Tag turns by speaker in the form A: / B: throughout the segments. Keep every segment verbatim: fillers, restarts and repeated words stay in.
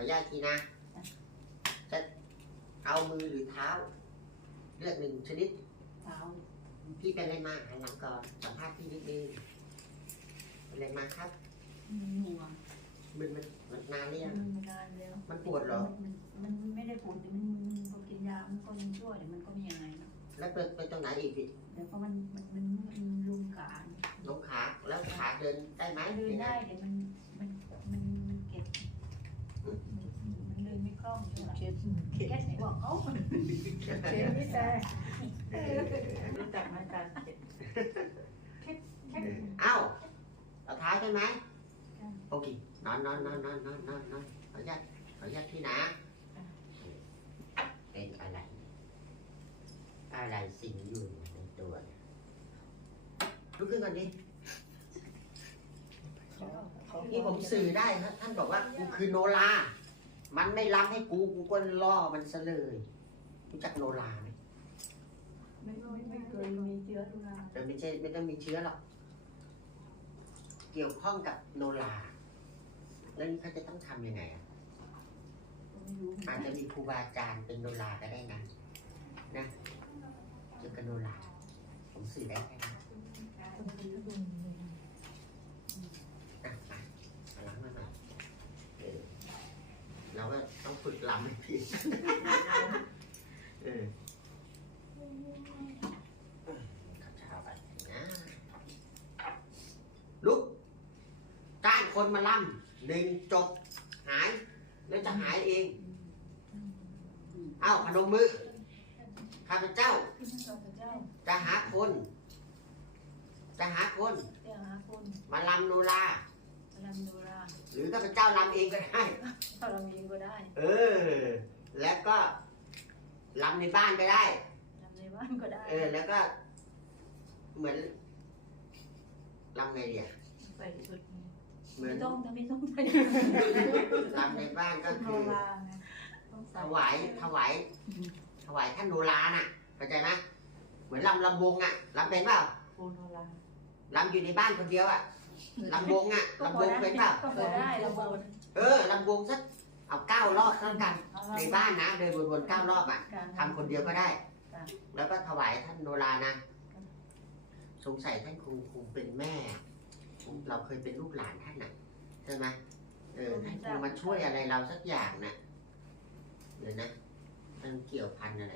A: อนุญาตทีนะจะเอามือหรือเท้า เลือกหนึ่งชนิด
B: เท้า
A: พี่เป็นอะไรมาหันหลังก่อนสัมภาษณ์พี่นิดนึงเป็นอะไรมาครับ
B: หัว
A: มันมันมันนานหรือยัง
B: มันนานแล้ว
A: มันปวดเหรอ
B: มันมันไม่ได้ปวดแต่มันพอกินยามันก็ยังชั่วเดี๋ยวมันก็มียังไงเนาะ
A: แล้วเป็นเป็นตรงไหนอีกพี่
B: เดี๋ยวพอมันมันมันมันลุมขา
A: ลงขาแล้วขาเดินได้ไหม
B: เดินได้เดี๋ยวมันมันมันมันเก็บมันเดินไม่คล่องใช่ไหม
C: เคสเค
B: แก๊
C: ส
B: สไหนบอกเอ้ามัน
C: เคสนี่แต่รู้จักไหมการเคส
B: แค่แค่
A: เอ้าเอาเท้าใช่ไหมโอเคนอนนอนนอนนอนนอนนอนนอนขออนุญาตขออนุญาตพี่นะเป็นอะไร อะไรสิ่งอยู่ในตัวเนี่ยลุกขึ้นก่อนดิ
C: เขาเขา
A: นี่ผมสื่อได้ครับท่านบอกว่ากูคือโนรา มันไม่รับให้กูกูก็ล่อมันซะเลยรู้จักโนราไหม
B: ไม่ไม่ไม่เคยมีเชื้อทุรา
A: แต่ไม่ใช่ไม่ต้องมีเชื้อหรอกเกี่ยวข้องกับโนรา แล้วนี่เขาจะต้องทำยังไงอ่ะ
B: ไม่รู้
A: อาจจะมีครูบาอาจารย์เป็นโนราก็ได้นะนะเกี่ยวกับโนรา ผมสื่อได้แค่นั้นอ่ะมาเอาล้างมาหน่อยเออเราก็ต้องฝึกลำให้พี่เออขับเช้าไปนะลุกจ้างคนมาลำหนึ่งจบหาย แล้วจะหายเอง เอ้าพนมมือ ข้าพเจ้า
B: ข้าพเจ้า
A: จะหาคน จะหาคน
B: จะหาคน
A: มาลำโนรา
B: ลำดูรา
A: หรือข้าพเจ้าลำเองก็ได้
B: ถ้าเราเองก็ได้
A: เออ แล้วก็ลำในบ้านก็ได้
B: ลำในบ้านก็ได้
A: เออ แล้วก็ เหมือนลำไงเดีย
C: ใส่ชุด
A: เหมือ
B: ไม่
A: น
B: ต้องไม่ต้องไป
A: ลำในบ้านก็
C: โน
A: คือ
C: ราไงต้อง
A: ถ
C: ใส่
A: วายถวายถวายท่านโนราน่ะเข้าใจไหมเหมือนลำลำวงอ่ะลำเป็นเปล่า
C: โคโนรา
A: ลำอยู่ในบ้านคนเดียวอ่ะลำวงอ่ะลำวงเป็นเปล่า
B: ก็พอได้เราบน
A: เออลำวงสักเอาเก้ารอบเท่ากัน ในบ้านนะเดินวนๆเก้ารอบอ่ะทำคนเดียวก็ได้ แล้วก็ถวายท่านโนรานะ สงสัยท่านคงคงเป็นแม่ เราเคยเป็นลูกหลานท่านน่ะใช่ไหมเออท่านคงมาช่วยอะไรเราสักอย่างน่ะเดี๋ยวนะท่านเกี่ยวพันอะไร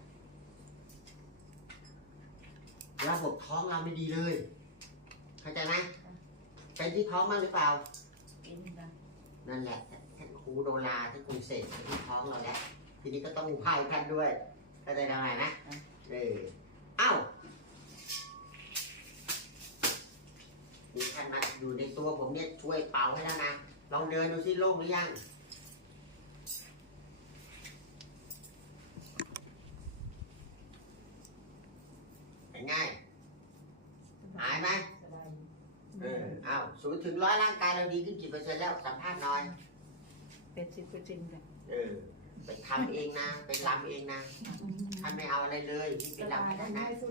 A: ระบบท้องเราไม่ดีเลย เข้าใจไหมเป็นที่ท้องบ้างหรือเปล่า
B: เป็นนะ
A: นั่นแหละท่านครูโนราท่านครูเสกเป็นที่ท้องเราแล้วทีนี้ก็ต้องไหว้ท่านด้วยเข้าใจทำไมนะเออเอ้ามีท่านมาอยู่ในตัวผมเนี่ยช่วยเป่าให้แล้วนะลองเดินดูสิโล่งหรือยังเป็นไงหายไหม
B: สบาย
A: เออเอ้าศูนย์ถึงร้อยร่างกายเราดีขึ้นกี่เปอร์เซ็นต์แล้วสัมภาษณ์หน่อย
C: เป็นสิบเปอร์เซ็นต์กัน
A: เออไปทำเองนะไปรำเองนะท่านไม่เอาอะไรเลยนี่ไปรำแค่นั้นนะ